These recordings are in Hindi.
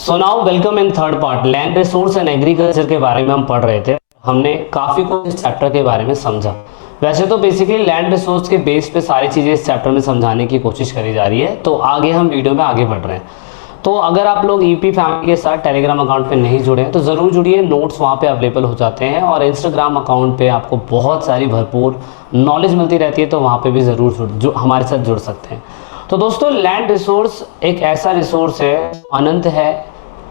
So now welcome in third part land resource and agriculture के बारे में हम पढ़ रहे थे। हमने काफ़ी कुछ इस चैप्टर के बारे में समझा। वैसे तो बेसिकली लैंड रिसोर्स के बेस पे सारी चीज़ें इस चैप्टर में समझाने की कोशिश करी जा रही है, तो आगे हम वीडियो में आगे बढ़ रहे हैं। तो अगर आप लोग ईपी फैमिली के साथ टेलीग्राम अकाउंट पे नहीं जुड़े हैं तो ज़रूर जुड़िए, नोट्स वहाँ पे अवेलेबल हो जाते हैं और इंस्टाग्राम अकाउंट पे आपको बहुत सारी भरपूर नॉलेज मिलती रहती है, तो वहाँ पे भी ज़रूर हमारे साथ जुड़ सकते हैं। तो दोस्तों, लैंड रिसोर्स एक ऐसा रिसोर्स है, अनंत है।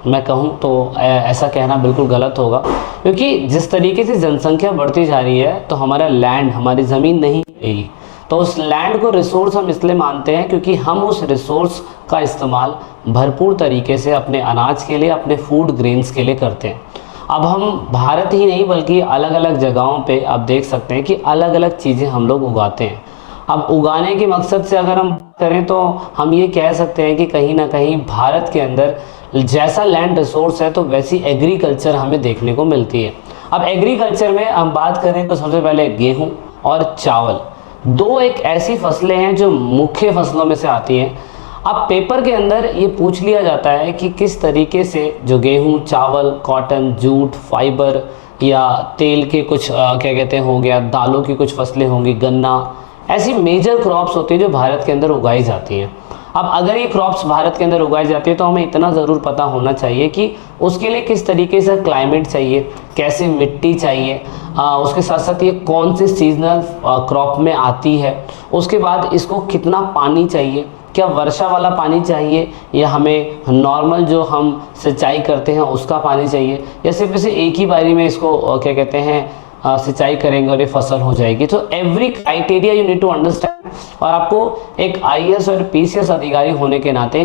मैं कहूँ तो ऐसा कहना बिल्कुल गलत होगा, क्योंकि जिस तरीके से जनसंख्या बढ़ती जा रही है तो हमारा लैंड, हमारी ज़मीन नहीं रहेगी। तो उस लैंड को रिसोर्स हम इसलिए मानते हैं क्योंकि हम उस रिसोर्स का इस्तेमाल भरपूर तरीके से अपने अनाज के लिए, अपने फूड ग्रेन्स के लिए करते हैं। अब हम भारत ही नहीं बल्कि अलग अलग जगहों पे आप देख सकते हैं कि अलग अलग चीज़ें हम लोग उगाते हैं। अब उगाने के मकसद से अगर हम करें तो हम ये कह सकते हैं कि कहीं ना कहीं भारत के अंदर जैसा लैंड रिसोर्स है तो वैसी एग्रीकल्चर हमें देखने को मिलती है। अब एग्रीकल्चर में हम बात करें तो सबसे पहले गेहूं और चावल, दो एक ऐसी फसलें हैं जो मुख्य फसलों में से आती हैं। अब पेपर के अंदर ये पूछ लिया जाता है कि किस तरीके से जो गेहूं, चावल, कॉटन, जूट, फाइबर या तेल के कुछ क्या कहते हैं हो गया, दालों की कुछ फसलें होंगी, गन्ना, ऐसी मेजर क्रॉप्स होती हैं जो भारत के अंदर उगाई जाती हैं। अब अगर ये क्रॉप्स भारत के अंदर उगाई जाती है तो हमें इतना ज़रूर पता होना चाहिए कि उसके लिए किस तरीके से क्लाइमेट चाहिए, कैसी मिट्टी चाहिए, उसके साथ साथ ये कौन से सीजनल क्रॉप में आती है, उसके बाद इसको कितना पानी चाहिए, क्या वर्षा वाला पानी चाहिए या हमें नॉर्मल जो हम सिंचाई करते हैं उसका पानी चाहिए, या सिर्फ इसे एक ही बारी में इसको क्या कहते हैं सिंचाई करेंगे और ये फसल हो जाएगी। तो every criteria you need to understand. और आपको एक आईएएस और पीसीएस अधिकारी होने के नाते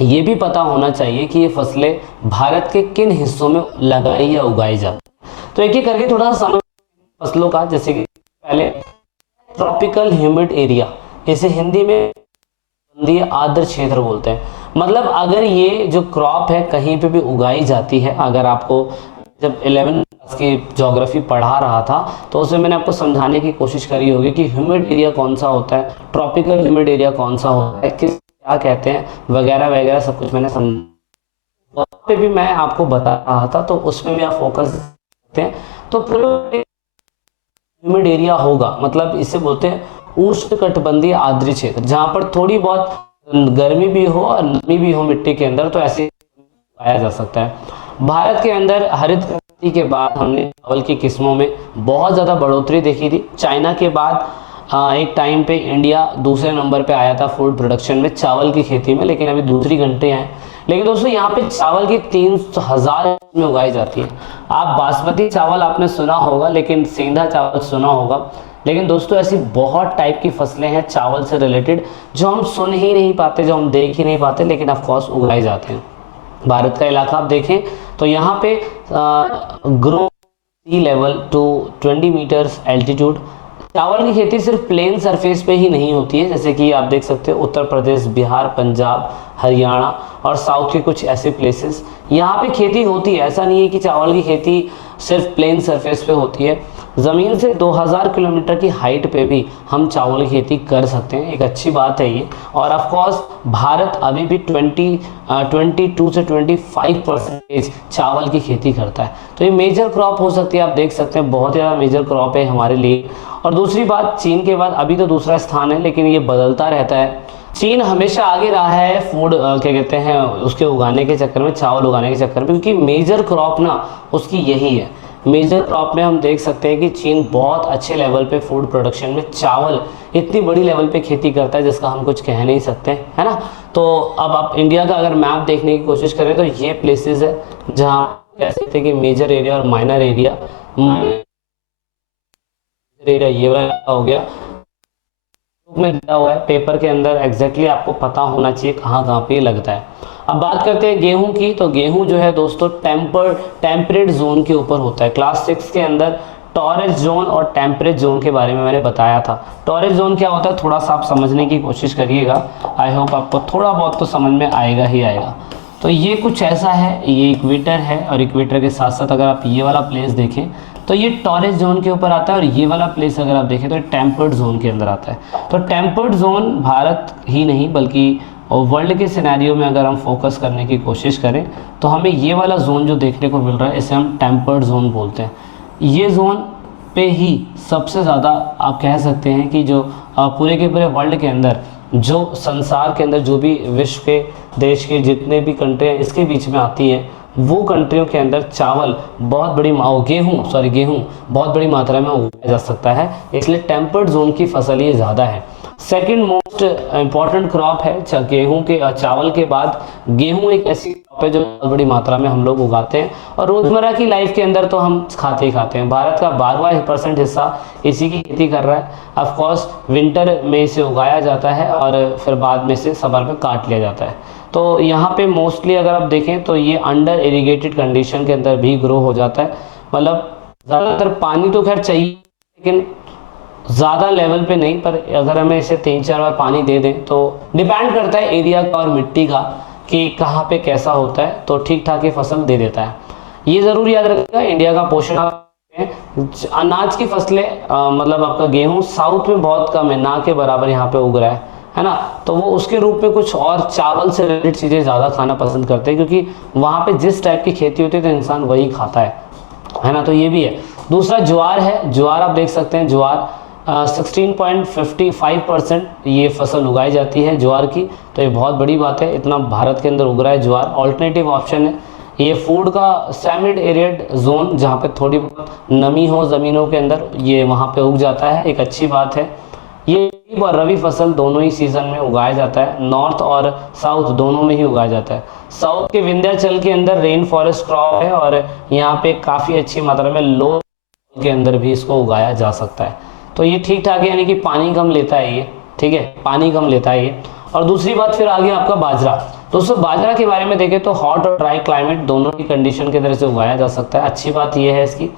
ये भी पता होना चाहिए कि ये फसलें भारत के किन हिस्सों में लगाई या उगाई जाती। तो एक एक करके थोड़ा सा समझ फसलों का। जैसे कि पहले ट्रॉपिकल ह्यूमिड एरिया, इसे हिंदी में आर्द्र क्षेत्र बोलते हैं। मतलब अगर ये जो क्रॉप है कहीं पे भी उगाई जाती है, अगर आपको जब 11 की ज्योग्राफी पढ़ा रहा था तो उसमें मैंने आपको समझाने की कोशिश करी होगी कि ह्यूमिड एरिया कौन सा होता है, ट्रॉपिकल ह्यूमिड एरिया कौन सा होता है, किस क्या कहते हैं, वगैरह वगैरह सब कुछ मैंने समझा। वहाँ पे भी मैं आपको बता रहा था, तो उसमें भी आप फोकस करते हैं तो पूरे ह्यूमिड एरिया होगा। मतलब इसे बोलते हैं उष्णकटिबंधीय आर्द्र क्षेत्र, जहाँ पर थोड़ी बहुत गर्मी भी हो और नमी भी हो मिट्टी के अंदर, तो ऐसे पाया जा सकता है। भारत के अंदर हरित क्रांति के बाद हमने चावल की किस्मों में बहुत ज़्यादा बढ़ोतरी देखी थी। चाइना के बाद एक टाइम पे इंडिया दूसरे नंबर पे आया था फूड प्रोडक्शन में, चावल की खेती में, लेकिन अभी दूसरी कंट्रियाँ हैं। लेकिन दोस्तों यहाँ पे चावल की 3,000 में उगाई जाती है। आप बासमती चावल आपने सुना होगा, लेकिन सेंधा चावल सुना होगा। लेकिन दोस्तों ऐसी बहुत टाइप की फसलें हैं चावल से रिलेटेड जो हम सुन ही नहीं पाते, जो हम देख ही नहीं पाते, लेकिन ऑफकोर्स उगाए जाते हैं। भारत का इलाका आप देखें तो यहाँ पे grow sea level to 20 metres altitude. चावल की खेती सिर्फ प्लेन सरफेस पे ही नहीं होती है, जैसे कि आप देख सकते हो उत्तर प्रदेश, बिहार, पंजाब, हरियाणा और साउथ के कुछ ऐसे प्लेसेस यहाँ पे खेती होती है। ऐसा नहीं है कि चावल की खेती सिर्फ प्लेन सरफेस पे होती है। ज़मीन से 2000 किलोमीटर की हाइट पे भी हम चावल की खेती कर सकते हैं, एक अच्छी बात है ये। और ऑफ कोर्स भारत अभी भी 22 से 25% चावल की खेती करता है, तो ये मेजर क्रॉप हो सकती है। आप देख सकते हैं बहुत ज़्यादा मेजर क्रॉप है हमारे लिए। और दूसरी बात, चीन के बाद अभी तो दूसरा स्थान है, लेकिन ये बदलता रहता है। चीन हमेशा आगे रहा है फूड क्या कहते हैं उसके उगाने के चक्कर में, चावल उगाने के चक्कर में, क्योंकि मेजर क्रॉप ना उसकी यही है। मेजर क्रॉप में हम देख सकते हैं कि चीन बहुत अच्छे लेवल पे फूड प्रोडक्शन में चावल इतनी बड़ी लेवल पे खेती करता है जिसका हम कुछ कह नहीं सकते, है ना। तो अब आप इंडिया का अगर मैप देखने की कोशिश करें तो ये प्लेसेस है जहाँ कह सकते हैं कि मेजर एरिया और माइनर एरिया। ये वाला हो गया में दिया हुआ है पेपर के अंदर, एग्जैक्टली आपको पता होना चाहिए कहाँ कहाँ पे लगता है। अब बात करते हैं गेहूं की, तो गेहूं जो है दोस्तों टेम्परेट जोन के ऊपर होता है। क्लास 6 के अंदर टॉरेज जोन और टेम्परेट जोन के बारे में मैंने बताया था। टॉरेज जोन क्या होता है थोड़ा सा आप समझने की कोशिश करिएगा, आई होप आपको थोड़ा बहुत तो समझ में आएगा ही आएगा। तो ये कुछ ऐसा है, ये इक्वेटर है और इक्वेटर के साथ साथ अगर आप ये वाला प्लेस देखें तो ये टॉरेज जोन के ऊपर आता है, और ये वाला प्लेस अगर आप देखें तो टेम्पर्ड जोन के अंदर आता है। तो टेम्पर्ड जोन भारत ही नहीं बल्कि और वर्ल्ड के सिनेरियो में अगर हम फोकस करने की कोशिश करें तो हमें ये वाला जोन जो देखने को मिल रहा है इसे हम टेम्पर्ड जोन बोलते हैं। ये जोन पे ही सबसे ज़्यादा आप कह सकते हैं कि जो पूरे के पूरे वर्ल्ड के अंदर, जो संसार के अंदर जो भी विश्व के देश के जितने भी कंट्री हैं इसके बीच में आती है, वो कंट्रियों के अंदर चावल बहुत बड़ी गेहूँ बहुत बड़ी मात्रा में उगाया जा सकता है, इसलिए टेम्पर्ड जोन की फसल ये ज़्यादा है। सेकंड मोस्ट इम्पॉर्टेंट क्रॉप है गेहूं के चावल के बाद गेहूं एक ऐसी क्रॉप है जो बहुत बड़ी मात्रा में हम लोग उगाते हैं और रोजमर्रा की लाइफ के अंदर तो हम खाते ही खाते हैं। भारत का 12% हिस्सा इसी की खेती कर रहा है। ऑफ कोर्स विंटर में इसे उगाया जाता है और फिर बाद में इसे समर में काट लिया जाता है। तो यहाँ पे मोस्टली अगर आप देखें तो ये अंडर इरीगेटेड कंडीशन के अंदर भी ग्रो हो जाता है, मतलब ज़्यादातर पानी तो खैर चाहिए लेकिन ज़्यादा लेवल पे नहीं, पर अगर हमें इसे 3-4 बार पानी दे दें तो डिपेंड करता है एरिया का और मिट्टी का कि कहाँ पे कैसा होता है, तो ठीक ठाक ये फसल दे देता है। ये ज़रूर याद रखिएगा, इंडिया का पोषण अनाज की फसलें मतलब आपका गेहूं साउथ में बहुत कम है, ना के बराबर यहाँ पे उग रहा है ना, तो वो उसके रूप में कुछ और चावल से रिलेटेड चीज़ें ज़्यादा खाना पसंद करते हैं क्योंकि वहाँ पे जिस टाइप की खेती होती है तो इंसान वही खाता है ना, तो ये भी है। दूसरा ज्वार है, ज्वार आप देख सकते हैं, ज्वार 16.55% ये फसल उगाई जाती है ज्वार की, तो ये बहुत बड़ी बात है, इतना भारत के अंदर उग रहा है ज्वार। ऑल्टरनेटिव ऑप्शन है, ये फूड का सेमी एरिड जोन जहाँ पे थोड़ी बहुत नमी हो ज़मीनों के अंदर, ये वहाँ पे उग जाता है, एक अच्छी बात है। ये रबी फसल दोनों ही सीजन में उगाया जाता है, नॉर्थ और साउथ दोनों में ही उगाया जाता है। साउथ के विंध्याचल के अंदर रेन फॉरेस्ट क्रॉप है और यहाँ पे काफ़ी अच्छी मात्रा में लो के अंदर भी इसको उगाया जा सकता है, तो ये ठीक ठाक है, यानी कि पानी कम लेता है ये, ठीक है, पानी कम लेता है ये। और दूसरी बात फिर आ गया आपका बाजरा। दोस्तों बाजरा के बारे में देखें तो हॉट और ड्राई क्लाइमेट दोनों की कंडीशन के तरह से उगाया जा सकता है, अच्छी बात ये है इसकी।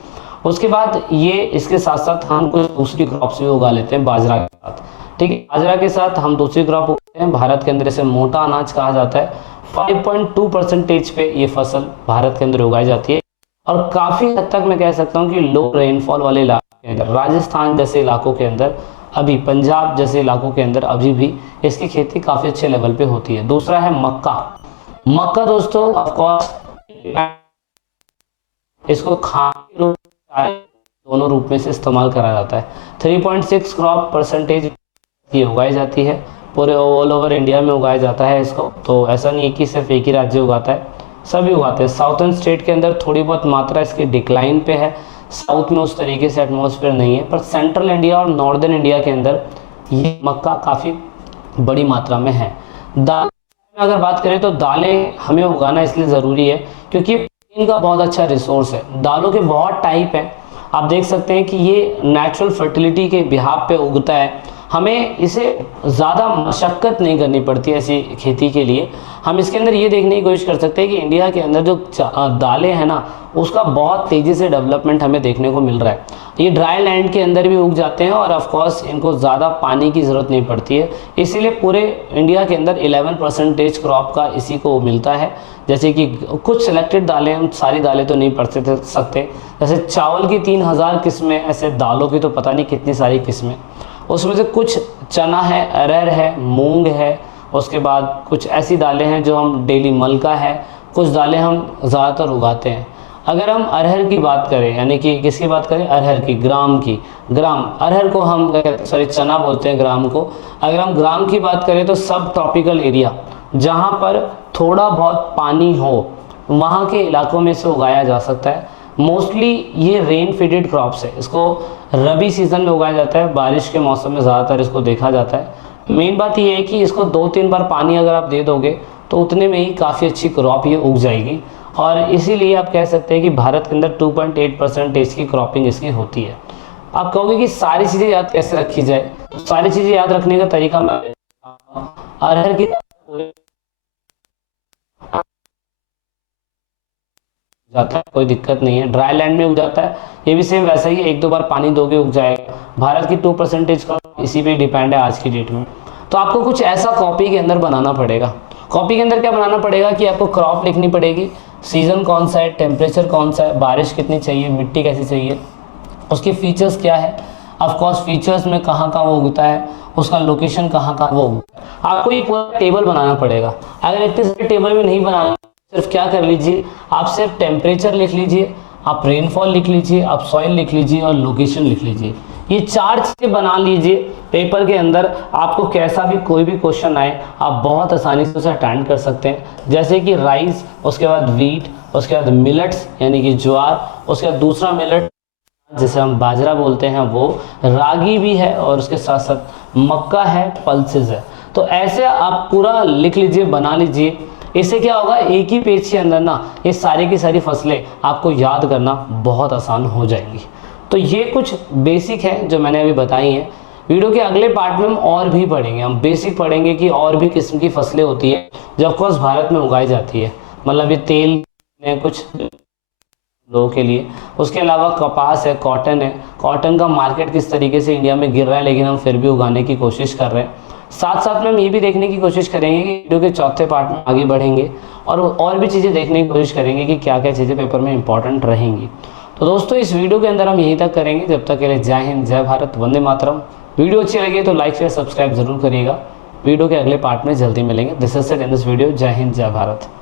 उसके बाद ये इसके साथ साथ हम कुछ दूसरी क्रॉप्स भी उगा लेते हैं बाजरा के साथ, ठीक है, बाजरा के साथ हम दूसरी क्रॉप उगाते हैं, भारत के अंदर इसे मोटा अनाज कहा जाता है। 5.2% पे ये फसल भारत के अंदर उगाई जाती है और काफ़ी हद तक मैं कह सकता हूँ कि लो रेनफॉल वाले इलाके के अंदर, राजस्थान जैसे इलाकों के अंदर, अभी पंजाब जैसे इलाकों के अंदर अभी भी इसकी खेती काफ़ी अच्छे लेवल पे होती है। दूसरा है मक्का। मक्का दोस्तों ऑफकोर्स इसको खाने दोनों रूप में से इस्तेमाल करा जाता है। 3.6 क्रॉप परसेंटेज ये उगाई जाती है, पूरे ऑल ओवर इंडिया में उगाया जाता है इसको, तो ऐसा नहीं है कि सिर्फ एक ही राज्य उगाता है, सभी उगाते हैं। साउथर्न स्टेट के अंदर थोड़ी बहुत मात्रा इसकी डिक्लाइन पे है, साउथ में उस तरीके से एटमॉस्फेयर नहीं है, पर सेंट्रल इंडिया और नॉर्दर्न इंडिया के अंदर ये मक्का काफ़ी बड़ी मात्रा में है। दाल में अगर बात करें तो दालें हमें उगाना इसलिए ज़रूरी है क्योंकि इनका बहुत अच्छा रिसोर्स है। दालों के बहुत टाइप हैं, आप देख सकते हैं कि ये नेचुरल फर्टिलिटी के बिहाफ पे उगता है, हमें इसे ज़्यादा मशक्क़त नहीं करनी पड़ती ऐसी खेती के लिए। हम इसके अंदर ये देखने की कोशिश कर सकते हैं कि इंडिया के अंदर जो दालें हैं ना, उसका बहुत तेज़ी से डेवलपमेंट हमें देखने को मिल रहा है। ये ड्राई लैंड के अंदर भी उग जाते हैं और ऑफ कोर्स इनको ज़्यादा पानी की ज़रूरत नहीं पड़ती है, इसीलिए पूरे इंडिया के अंदर 11% क्रॉप का इसी को मिलता है। जैसे कि कुछ सिलेक्टेड दालें, हम सारी दालें तो नहीं पढ़ सकते, जैसे चावल की 3000 किस्में, ऐसे दालों की तो पता नहीं कितनी सारी किस्में, उसमें से कुछ चना है, अरहर है, मूंग है, उसके बाद कुछ ऐसी दालें हैं जो हम डेली मलका है, कुछ दालें हम ज़्यादातर उगाते हैं। अगर हम अरहर की बात करें, यानी कि किसकी बात करें, अरहर की, ग्राम अरहर को हम चना बोलते हैं ग्राम को। अगर हम ग्राम की बात करें तो सब ट्रॉपिकल एरिया जहाँ पर थोड़ा बहुत पानी हो वहाँ के इलाकों में से उगाया जा सकता है। मोस्टली ये रेन फीडेड क्रॉप्स है, इसको रबी सीजन में उगाया जाता है, बारिश के मौसम में ज़्यादातर इसको देखा जाता है। मेन बात ये है कि इसको 2-3 बार पानी अगर आप दे दोगे तो उतने में ही काफ़ी अच्छी क्रॉप ये उग जाएगी, और इसीलिए आप कह सकते हैं कि भारत के अंदर 2.8% की क्रॉपिंग इसकी होती है। आप कहोगे कि सारी चीज़ें याद कैसे रखी जाए, सारी चीज़ें याद रखने का तरीका अरहर की जाता है, कोई दिक्कत नहीं है, ड्राई लैंड में उग जाता है, ये भी सेम वैसा ही है, 1-2 बार पानी दोगे उग जाएगा। भारत की 2% का इसी पे डिपेंड है आज की डेट में। तो आपको कुछ ऐसा कॉपी के अंदर बनाना पड़ेगा। कॉपी के अंदर क्या बनाना पड़ेगा कि आपको क्रॉप लिखनी पड़ेगी, सीजन कौन सा है, टेम्परेचर कौन सा है, बारिश कितनी चाहिए, मिट्टी कैसी चाहिए, उसके फीचर्स क्या है, ऑफ कोर्स फीचर्स में कहाँ कहाँ वो उगता है, उसका लोकेशन कहाँ कहाँ वो उगता है। आपको ये पूरा टेबल बनाना पड़ेगा। अगर इतने सारे टेबल में नहीं बनाना, सिर्फ क्या कर लीजिए, आप सिर्फ टेम्परेचर लिख लीजिए, आप रेनफॉल लिख लीजिए, आप सॉइल लिख लीजिए और लोकेशन लिख लीजिए। ये 4 चीज़ें बना लीजिए पेपर के अंदर। आपको कैसा भी कोई भी क्वेश्चन आए, आप बहुत आसानी से उसे अटेंड कर सकते हैं। जैसे कि राइस, उसके बाद व्हीट, उसके बाद मिलेट्स यानी कि ज्वार, उसके बाद दूसरा मिलेट जिसे हम बाजरा बोलते हैं वो, रागी भी है और उसके साथ साथ मक्का है, पल्सेस है। तो ऐसे आप पूरा लिख लीजिए, बना लीजिए। इससे क्या होगा, एक ही पेज के अंदर ना ये सारी की सारी फसलें आपको याद करना बहुत आसान हो जाएंगी। तो ये कुछ बेसिक है जो मैंने अभी बताई हैं। वीडियो के अगले पार्ट में हम और भी पढ़ेंगे, हम बेसिक पढ़ेंगे कि और भी किस्म की फसलें होती है जो ऑफकोर्स भारत में उगाई जाती है। मतलब ये तेल है कुछ लोगों के लिए, उसके अलावा कपास है, कॉटन है। कॉटन का मार्केट किस तरीके से इंडिया में गिर रहा है, लेकिन हम फिर भी उगाने की कोशिश कर रहे हैं। साथ साथ में हम ये भी देखने की कोशिश करेंगे कि वीडियो के चौथे पार्ट में आगे बढ़ेंगे और भी चीज़ें देखने की कोशिश करेंगे कि क्या क्या चीज़ें पेपर में इंपॉर्टेंट रहेंगी। तो दोस्तों इस वीडियो के अंदर हम यहीं तक करेंगे। जब तक के लिए जय हिंद, जय भारत, वंदे मातरम। वीडियो अच्छी लगी तो लाइक शेयर सब्सक्राइब जरूर करिएगा। वीडियो के अगले पार्ट में जल्दी मिलेंगे। This is it in this video. जय हिंद, जय भारत।